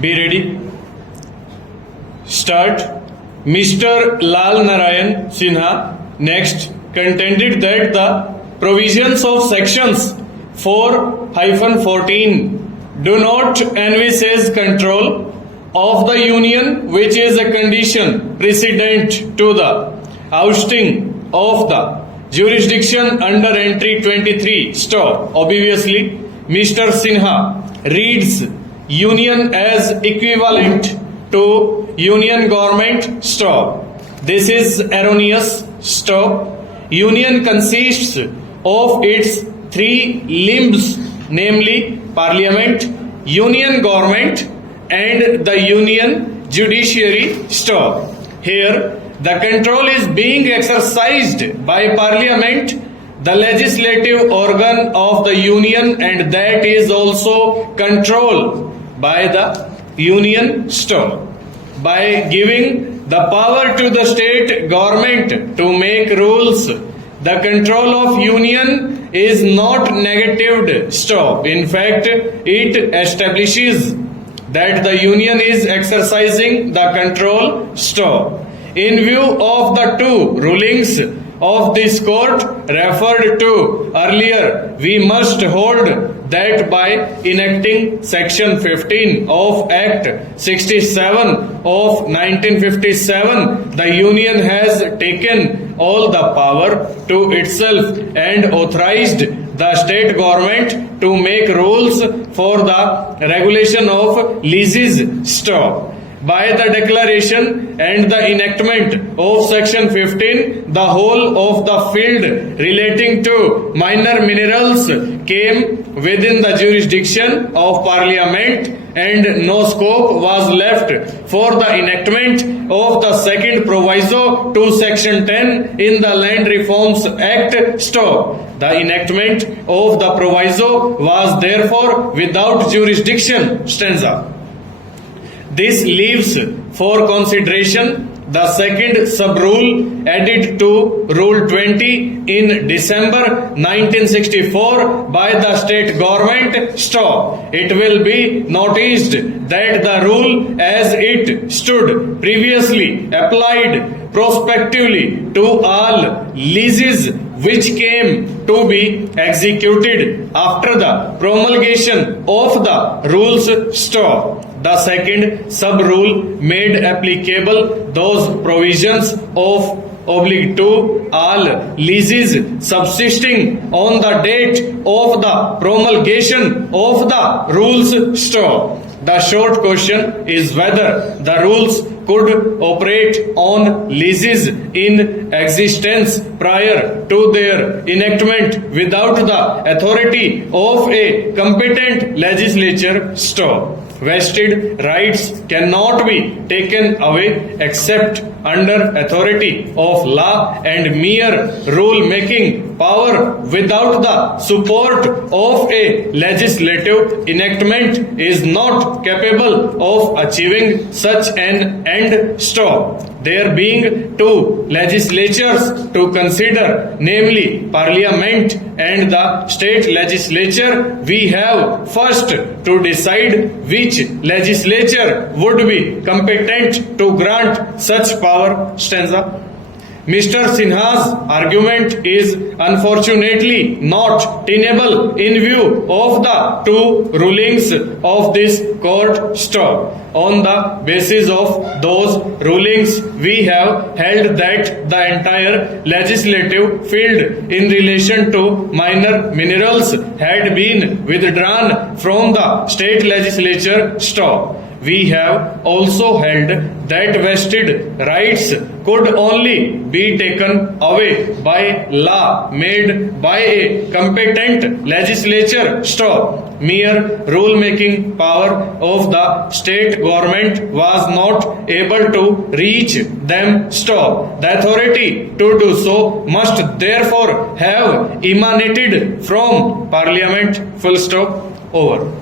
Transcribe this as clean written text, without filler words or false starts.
Be ready. Start. Mr. Lal Narayan Sinha next contended that the provisions of sections 4-14 do not envisage control of the union, which is a condition precedent to the ousting of the jurisdiction under entry 23. Stop. Obviously, Mr. Sinha reads union as equivalent to union government. Stop. This is erroneous. Stop. Union consists of its three limbs, namely Parliament, Union government, and the Union judiciary. Stop. Here, the control is being exercised by Parliament, the legislative organ of the Union, and that is also controlled by the Union. Stop. By giving the power to the state government to make rules, the control of union is not negatived. Stop. In fact, it establishes that the union is exercising the control. Stop. In view of the two rulings of this court referred to earlier, we must hold that by enacting section 15 of Act 67 of 1957, the union has taken all the power to itself and authorized the state government to make rules for the regulation of leases. Stop. By the declaration and the enactment of section 15, the whole of the field relating to minor minerals came within the jurisdiction of Parliament, and no scope was left for the enactment of the second proviso to section 10 in the Land Reforms Act. Stop. The enactment of the proviso was therefore without jurisdiction. Stanza. This leaves for consideration the second sub-rule added to Rule 20 in December 1964 by the state government. Stop. It will be noticed that the rule as it stood previously applied prospectively to all leases which came to be executed after the promulgation of the rules. Stop. The second sub-rule made applicable those provisions of oblige to all leases subsisting on the date of the promulgation of the rules. Stop. The short question is whether the rules could operate on leases in existence prior to their enactment without the authority of a competent legislature. Stop. Vested rights cannot be taken away except under authority of law, and mere rule-making power without the support of a legislative enactment is not capable of achieving such an end. Stop. There being two legislatures to consider, namely Parliament and the state legislature, we have first to decide which legislature would be competent to grant such power. Stanza. Mr. Sinha's argument is unfortunately not tenable in view of the two rulings of this court. Stop. On the basis of those rulings, we have held that the entire legislative field in relation to minor minerals had been withdrawn from the state legislature. Stop. We have also held that vested rights could only be taken away by law made by a competent legislature. Stop. Mere rule-making power of the state government was not able to reach them. Stop. The authority to do so must therefore have emanated from Parliament. Full stop. Over.